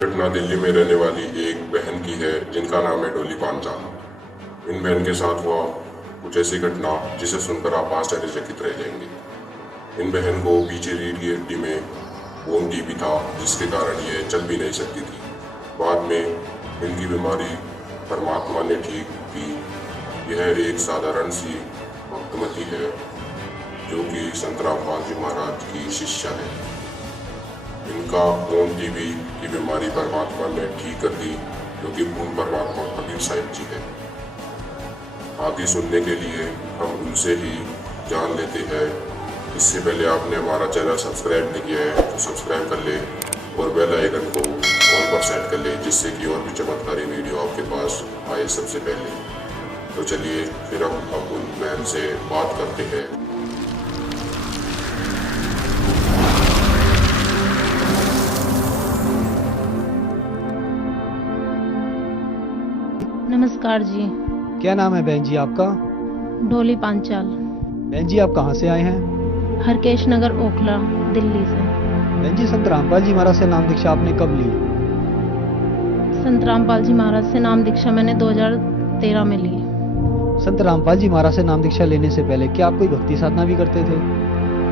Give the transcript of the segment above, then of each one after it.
घटना दिल्ली में रहने वाली एक बहन की है जिनका नाम है डोली पांचाल। इन बहन के साथ हुआ कुछ ऐसी घटना जिसे सुनकर आप आश्चर्यचकित रह जाएंगे। इन बहन को पीछे रीढ़ की हड्डी में बोन टीबी था, जिसके कारण ये चल भी नहीं सकती थी। बाद में इनकी बीमारी परमात्मा ने ठीक की। यह एक साधारण सी भक्तमती है जो कि संत रामपाल जी महाराज की शिष्या है। इनका बोन टीबी की बीमारी परमात्मा ने ठीक कर दी, जो कि पूर्ण परमात्मा कबीर साहिब जी है। आगे सुनने के लिए हम उनसे ही जान लेते हैं। इससे पहले आपने हमारा चैनल सब्सक्राइब नहीं किया है तो सब्सक्राइब कर ले और बेल आइकन को ऑल पर सेट कर ले, जिससे कि और भी चमत्कारी वीडियो आपके पास आए सबसे पहले। तो चलिए फिर हम अब उन बहन से बात करते हैं। नमस्कार जी। क्या नाम है बहन जी आपका? डोली पांचाल। बहन जी आप कहाँ से आए हैं? हरकेश नगर, ओखला, दिल्ली से। बहन जी संत रामपाल जी महाराज से नाम दीक्षा आपने कब ली? संत रामपाल जी महाराज से नाम दीक्षा मैंने 2013 में ली। संत रामपाल जी महाराज से नाम दीक्षा लेने से पहले क्या आप कोई भक्ति साधना भी करते थे?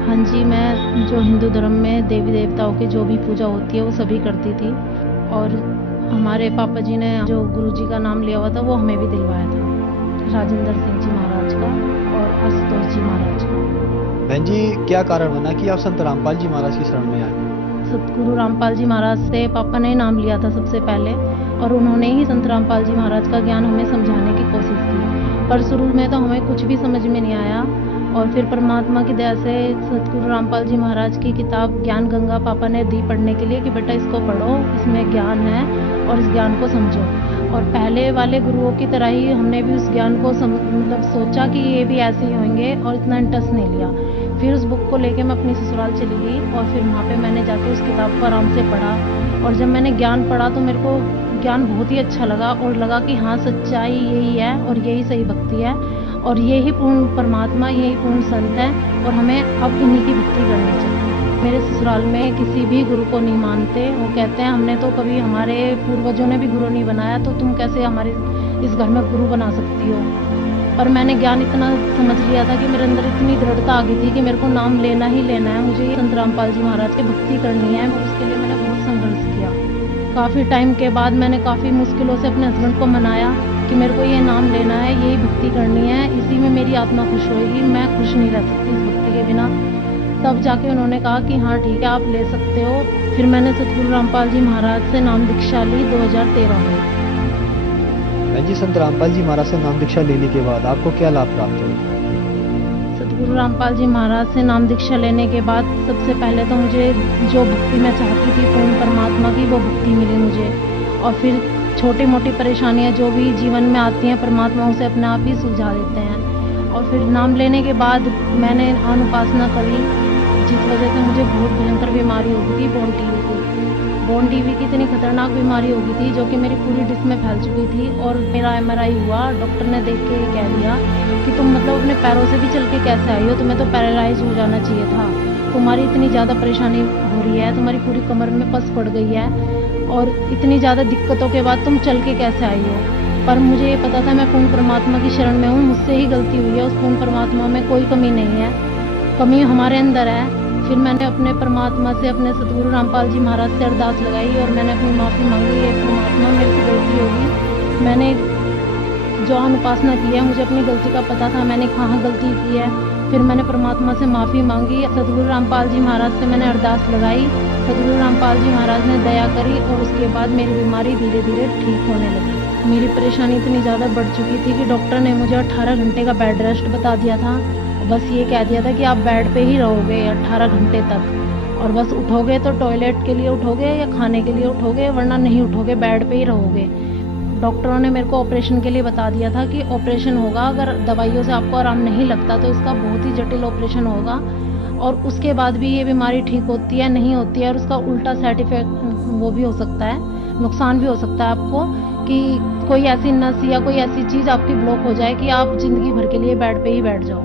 हाँ जी, मैं जो हिंदू धर्म में देवी देवताओं की जो भी पूजा होती है वो सभी करती थी। और हमारे पापा जी ने जो गुरु जी का नाम लिया हुआ था वो हमें भी दिलवाया था, राजेंद्र सिंह जी महाराज का और आशुतोष जी महाराज का। बहन जी क्या कारण बना कि आप संत रामपाल जी महाराज की शरण में आए? सतगुरु रामपाल जी महाराज से पापा ने नाम लिया था सबसे पहले, और उन्होंने ही संत रामपाल जी महाराज का ज्ञान हमें समझाने की कोशिश की। पर शुरू में तो हमें कुछ भी समझ में नहीं आया, और फिर परमात्मा की दया से सतगुरु रामपाल जी महाराज की किताब ज्ञान गंगा पापा ने दी पढ़ने के लिए कि बेटा इसको पढ़ो, इसमें ज्ञान है और इस ज्ञान को समझो। और पहले वाले गुरुओं की तरह ही हमने भी उस ज्ञान को मतलब सोचा कि ये भी ऐसे ही होंगे, और इतना इंटरेस्ट नहीं लिया। फिर उस बुक को लेके मैं अपनी ससुराल चली गई, और फिर वहाँ पे मैंने जाके उस किताब को आराम से पढ़ा। और जब मैंने ज्ञान पढ़ा तो मेरे को ज्ञान बहुत ही अच्छा लगा, और लगा कि हाँ सच्चाई यही है और यही सही भक्ति है, और यही पूर्ण परमात्मा, यही पूर्ण संत है, और हमें अब इन्हीं की भक्ति करनी चाहिए। मेरे ससुराल में किसी भी गुरु को नहीं मानते। वो कहते हैं हमने तो कभी, हमारे पूर्वजों ने भी गुरु नहीं बनाया, तो तुम कैसे हमारे इस घर में गुरु बना सकती हो। पर मैंने ज्ञान इतना समझ लिया था कि मेरे अंदर इतनी दृढ़ता आ गई थी कि मेरे को नाम लेना ही लेना है, मुझे संत रामपाल जी महाराज की भक्ति करनी है। और उसके लिए मैंने बहुत संघर्ष किया। काफ़ी टाइम के बाद मैंने काफ़ी मुश्किलों से अपने हस्बैंड को मनाया कि मेरे को ये नाम लेना है, यही भक्ति करनी है, इसी में मेरी आत्मा खुश होएगी, मैं खुश नहीं रह सकती इस भक्ति के बिना। तब जाके उन्होंने कहा कि हाँ ठीक है, आप ले सकते हो। फिर मैंने सतगुरु रामपाल जी महाराज से नाम दीक्षा ली 2013 में। बहन जी संत रामपाल जी महाराज से नाम दीक्षा लेने के बाद आपको क्या लाभ प्राप्त हुआ? सतगुरु रामपाल जी महाराज से नाम दीक्षा लेने के बाद सबसे पहले तो मुझे जो भक्ति मैं चाहती थी पूर्ण परमात्मा की, वो भक्ति मिली मुझे। और फिर छोटी मोटी परेशानियां जो भी जीवन में आती हैं परमात्मा उसे अपने आप ही सुलझा देते हैं। और फिर नाम लेने के बाद मैंने अनुपासना करी, जिस वजह से मुझे बहुत भयंकर बीमारी हो गई थी, बोन टीबी की। बोन टीबी की इतनी खतरनाक बीमारी हो गई थी जो कि मेरी पूरी डिस्क में फैल चुकी थी। और मेरा MRI हुआ, डॉक्टर ने देख के कह दिया कि तुम मतलब अपने पैरों से भी चल के कैसे आई हो, तुम्हें तो पैरालाइज हो जाना चाहिए था, तुम्हारी इतनी ज़्यादा परेशानी हो रही है, तुम्हारी पूरी कमर में पस पड़ गई है, और इतनी ज़्यादा दिक्कतों के बाद तुम चल के कैसे आई हो। पर मुझे ये पता था मैं पूर्ण परमात्मा की शरण में हूँ, मुझसे ही गलती हुई है, उस पूर्ण परमात्मा में कोई कमी नहीं है, कमी हमारे अंदर है। फिर मैंने अपने परमात्मा से, अपने सतगुरु रामपाल जी महाराज से अरदास लगाई और मैंने अपनी माफ़ी मांगी। ये परमात्मा मेरे से गलती होगी, मैंने जो अनुपासना की है मुझे अपनी गलती का पता था, मैंने कहाँ गलती की है। फिर मैंने परमात्मा से माफ़ी मांगी, सतगुरु रामपाल जी महाराज से मैंने अरदास लगाई, सतगुरु रामपाल जी महाराज ने दया करी, और उसके बाद मेरी बीमारी धीरे धीरे ठीक होने लगी। मेरी परेशानी इतनी ज़्यादा बढ़ चुकी थी कि डॉक्टर ने मुझे 18 घंटे का बेड रेस्ट बता दिया था। बस ये कह दिया था कि आप बेड पे ही रहोगे 18 घंटे तक, और बस उठोगे तो टॉयलेट के लिए उठोगे या खाने के लिए उठोगे, वरना नहीं उठोगे, बेड पे ही रहोगे। डॉक्टरों ने मेरे को ऑपरेशन के लिए बता दिया था कि ऑपरेशन होगा, अगर दवाइयों से आपको आराम नहीं लगता तो इसका बहुत ही जटिल ऑपरेशन होगा, और उसके बाद भी ये बीमारी ठीक होती है नहीं होती है, और उसका उल्टा साइड इफेक्ट वो भी हो सकता है, नुकसान भी हो सकता है आपको, कि कोई ऐसी नस या कोई ऐसी चीज़ आपकी ब्लॉक हो जाए कि आप ज़िंदगी भर के लिए बेड पे ही बैठ जाओ।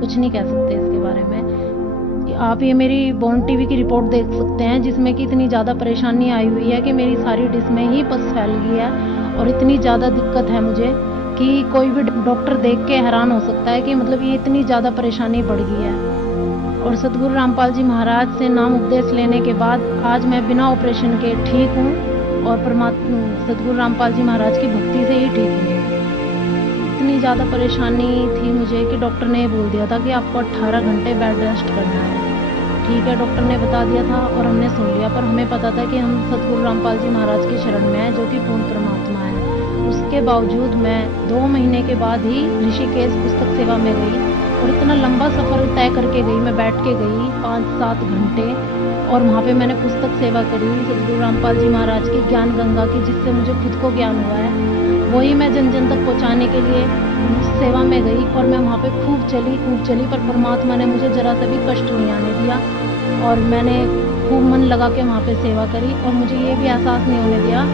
कुछ नहीं कह सकते इसके बारे में। आप ये मेरी बॉन टीवी की रिपोर्ट देख सकते हैं, जिसमें कि इतनी ज़्यादा परेशानी आई हुई है कि मेरी सारी डिश में ही पस फैल गई है और इतनी ज़्यादा दिक्कत है मुझे कि कोई भी डॉक्टर देख के हैरान हो सकता है कि मतलब ये इतनी ज़्यादा परेशानी बढ़ गई है। और सतगुरु रामपाल जी महाराज से नाम उपदेश लेने के बाद आज मैं बिना ऑपरेशन के ठीक हूँ और परमात्मा सतगुरु रामपाल जी महाराज की भक्ति से ही ठीक हूँ। इतनी ज़्यादा परेशानी थी मुझे कि डॉक्टर ने ये बोल दिया था कि आपको 18 घंटे बेड रेस्ट करना है। ठीक है, डॉक्टर ने बता दिया था और हमने सुन लिया, पर हमें पता था कि हम सतगुरु रामपाल जी महाराज की शरण में हैं, जो कि पूर्ण परमात्मा है। उसके बावजूद मैं 2 महीने के बाद ही ऋषिकेश पुस्तक सेवा में गई और इतना लंबा सफ़र तय करके गई। मैं बैठ के गई 5-7 घंटे और वहाँ पे मैंने पुस्तक सेवा करी सतगुरु रामपाल जी महाराज की ज्ञान गंगा की, जिससे मुझे खुद को ज्ञान हुआ है। वही मैं जन जन तक पहुँचाने के लिए उस सेवा में गई और मैं वहाँ पे खूब चली, पर परमात्मा ने मुझे जरा सा भी कष्ट नहीं आने दिया और मैंने खूब मन लगा के वहाँ पे सेवा करी। और मुझे ये भी एहसास नहीं होने दिया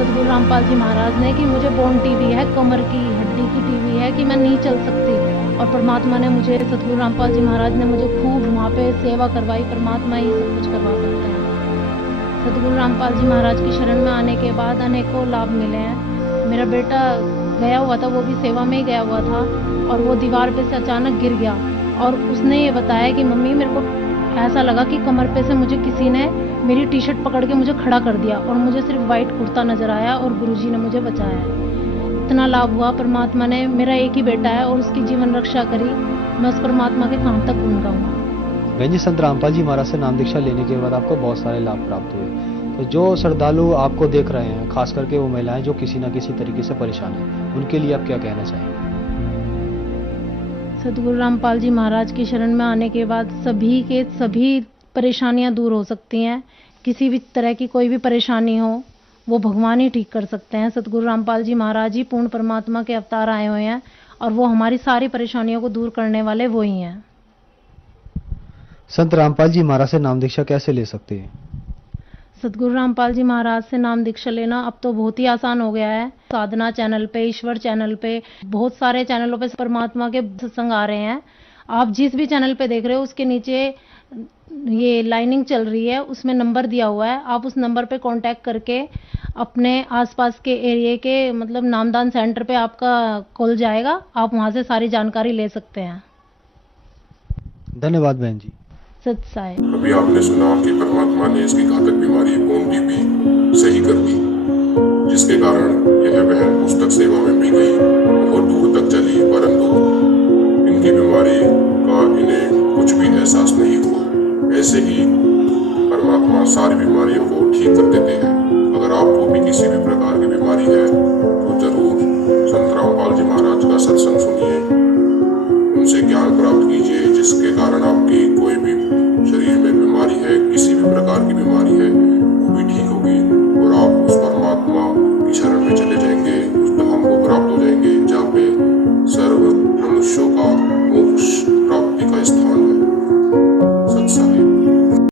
सतगुरु रामपाल जी महाराज ने कि मुझे बोन टीवी है, कमर की हड्डी की टीवी है, कि मैं नहीं चल सकती। और परमात्मा ने मुझे, सतगुरु रामपाल जी महाराज ने मुझे खूब वहाँ पे सेवा करवाई। परमात्मा ही सब कुछ करवा सकते हैं। सतगुरु रामपाल जी महाराज की शरण में आने के बाद अनेकों लाभ मिले हैं। मेरा बेटा गया हुआ था, वो भी सेवा में ही गया हुआ था और वो दीवार पे से अचानक गिर गया और उसने ये बताया कि मम्मी मेरे को ऐसा लगा कि कमर पे से मुझे किसी ने मेरी टी शर्ट पकड़ के मुझे खड़ा कर दिया और मुझे सिर्फ वाइट कुर्ता नज़र आया और गुरुजी ने मुझे बचाया है। इतना लाभ हुआ। परमात्मा ने, मेरा एक ही बेटा है और उसकी जीवन रक्षा करी। मैं उस परमात्मा के कहाँ तक गुण गाऊंगा। बहन जी, संत रामपाल जी महाराज से नाम दीक्षा लेने के बाद आपको बहुत सारे लाभ प्राप्त हुए। तो जो श्रद्धालु आपको देख रहे हैं, खास करके वो महिलाएं जो किसी न किसी तरीके से परेशान हैं, उनके लिए आप क्या कहना चाहेंगे? सतगुरु रामपाल जी महाराज की शरण में आने के बाद सभी परेशानियां दूर हो सकती हैं। किसी भी तरह की कोई भी परेशानी हो, वो भगवान ही ठीक कर सकते हैं। सतगुरु रामपाल जी महाराज ही पूर्ण परमात्मा के अवतार आए हुए हैं और वो हमारी सारी परेशानियों को दूर करने वाले वो ही हैं। संत रामपाल जी महाराज से नाम दीक्षा कैसे ले सकते हैं? सतगुरु रामपाल जी महाराज से नाम दीक्षा लेना अब तो बहुत ही आसान हो गया है। साधना चैनल पे, ईश्वर चैनल पे, बहुत सारे चैनलों पे परमात्मा के सत्संग आ रहे हैं। आप जिस भी चैनल पे देख रहे हो उसके नीचे ये लाइनिंग चल रही है, उसमें नंबर दिया हुआ है। आप उस नंबर पे कांटेक्ट करके अपने आसपास के एरिया के मतलब नामदान सेंटर पे आपका कॉल जाएगा, आप वहां से सारी जानकारी ले सकते हैं। धन्यवाद बहन जी। सत साई। अभी आपने सुना कि परमात्मा ने इसकी घातक बीमारी बोन टीबी सही कर दी, जिसके कारण यह बहन पुस्तक सेवा में भी गई, बहुत दूर तक चली, परंतु इनकी बीमारी का इन्हें कुछ भी एहसास नहीं हुआ। ऐसे ही परमात्मा सारी बीमारियों को ठीक कर देते हैं।